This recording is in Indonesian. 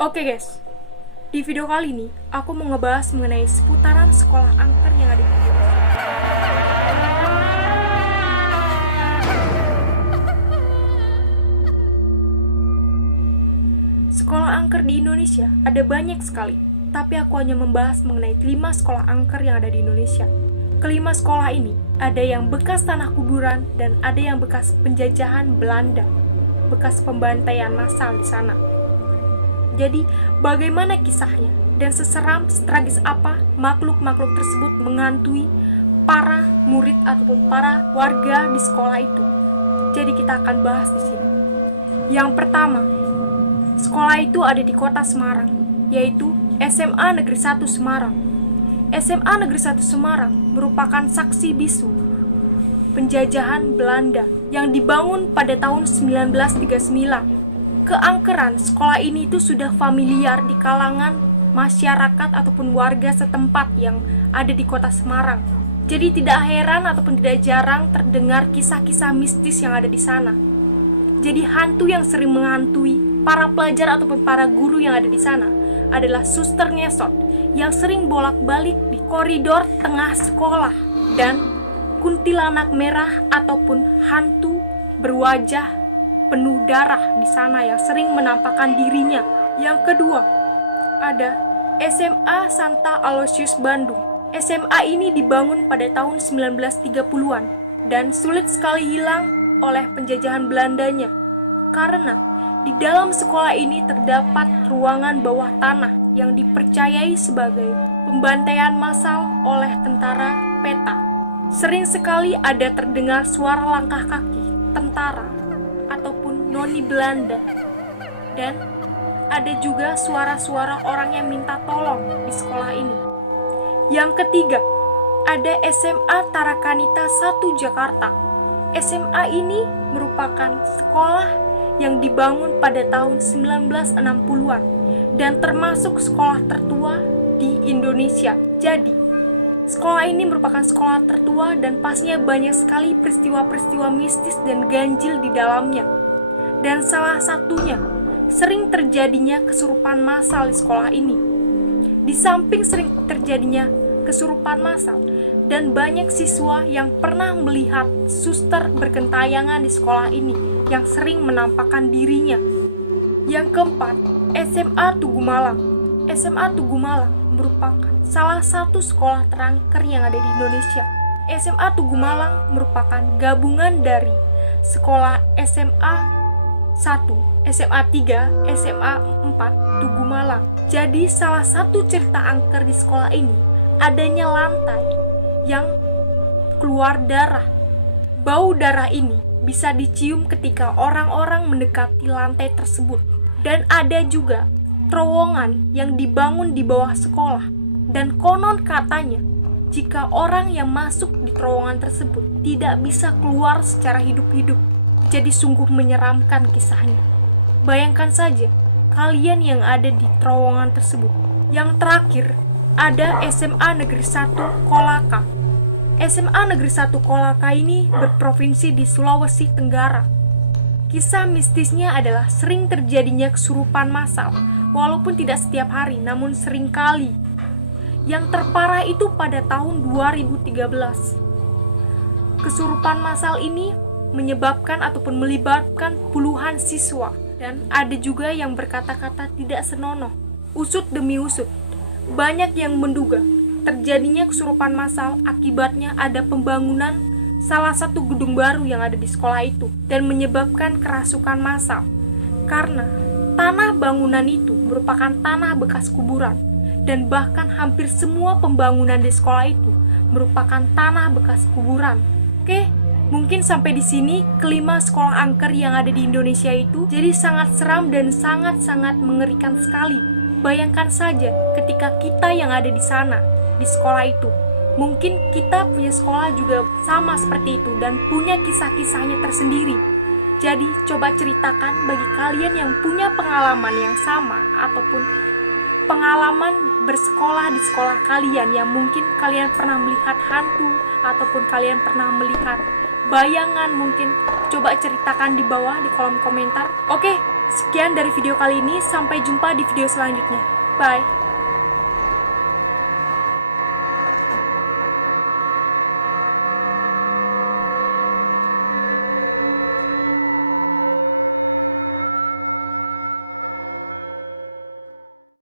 Oke guys, di video kali ini aku mau ngebahas mengenai seputaran sekolah angker yang ada di Indonesia. Sekolah angker di Indonesia ada banyak sekali, tapi aku hanya membahas mengenai 5 sekolah angker yang ada di Indonesia. Kelima sekolah ini, ada yang bekas tanah kuburan dan ada yang bekas penjajahan Belanda, bekas pembantaian massal di sana. Jadi, bagaimana kisahnya dan seseram, setragis apa makhluk-makhluk tersebut menghantui para murid ataupun para warga di sekolah itu? Jadi kita akan bahas di sini. Yang pertama, sekolah itu ada di kota Semarang, yaitu SMA Negeri 1 Semarang. SMA Negeri 1 Semarang merupakan saksi bisu penjajahan Belanda yang dibangun pada tahun 1939. Keangkeran sekolah ini itu sudah familiar di kalangan masyarakat ataupun warga setempat yang ada di kota Semarang. Jadi tidak heran ataupun tidak jarang terdengar kisah-kisah mistis yang ada di sana. Jadi hantu yang sering menghantui para pelajar ataupun para guru yang ada di sana adalah suster ngesot yang sering bolak-balik di koridor tengah sekolah, dan kuntilanak merah ataupun hantu berwajah penuh darah di sana yang sering menampakkan dirinya. Yang kedua, ada SMA Santa Aloysius Bandung. SMA ini dibangun pada tahun 1930-an dan sulit sekali hilang oleh penjajahan Belandanya. Karena di dalam sekolah ini terdapat ruangan bawah tanah yang dipercayai sebagai pembantaian massal oleh tentara peta. Sering sekali ada terdengar suara langkah kaki tentara ataupun noni Belanda, dan ada juga suara-suara orang yang minta tolong di sekolah ini. Yang ketiga, ada SMA Tarakanita 1 Jakarta. SMA ini merupakan sekolah yang dibangun pada tahun 1960-an dan termasuk sekolah tertua di Indonesia. Jadi, sekolah ini merupakan sekolah tertua dan pastinya banyak sekali peristiwa-peristiwa mistis dan ganjil di dalamnya. Dan salah satunya, sering terjadinya kesurupan massal di sekolah ini. Di samping sering terjadinya kesurupan massal, dan banyak siswa yang pernah melihat suster bergentayangan di sekolah ini yang sering menampakkan dirinya. Yang keempat, SMA Tugu Malang. SMA Tugu Malang merupakan salah satu sekolah terangker yang ada di Indonesia. SMA Tugu Malang merupakan gabungan dari sekolah SMA 1, SMA 3, SMA 4, Tugu Malang. Jadi salah satu cerita angker di sekolah ini adanya lantai yang keluar darah. Bau darah ini bisa dicium ketika orang-orang mendekati lantai tersebut. Dan ada juga terowongan yang dibangun di bawah sekolah. Dan konon katanya, jika orang yang masuk di terowongan tersebut tidak bisa keluar secara hidup-hidup. Jadi sungguh menyeramkan kisahnya. Bayangkan saja, kalian yang ada di terowongan tersebut. Yang terakhir, ada SMA Negeri 1 Kolaka. SMA Negeri 1 Kolaka ini berprovinsi di Sulawesi Tenggara. Kisah mistisnya adalah sering terjadinya kesurupan massal, walaupun tidak setiap hari, namun sering kali. Yang terparah itu pada tahun 2013. Kesurupan massal ini menyebabkan ataupun melibatkan puluhan siswa, dan ada juga yang berkata-kata tidak senonoh. Usut demi usut, banyak yang menduga terjadinya kesurupan massal akibatnya ada pembangunan salah satu gedung baru yang ada di sekolah itu dan menyebabkan kerasukan massal. Karena tanah bangunan itu merupakan tanah bekas kuburan, dan bahkan hampir semua pembangunan di sekolah itu merupakan tanah bekas kuburan. Oke, mungkin sampai di sini kelima sekolah angker yang ada di Indonesia itu jadi sangat seram dan sangat-sangat mengerikan sekali. Bayangkan saja ketika kita yang ada di sana, di sekolah itu. Mungkin kita punya sekolah juga sama seperti itu dan punya kisah-kisahnya tersendiri. Jadi coba ceritakan bagi kalian yang punya pengalaman yang sama ataupun pengalaman bersekolah di sekolah kalian yang mungkin kalian pernah melihat hantu ataupun kalian pernah melihat bayangan, mungkin coba ceritakan di bawah di kolom komentar. Oke, Sekian dari video kali ini, sampai jumpa di video selanjutnya. Bye!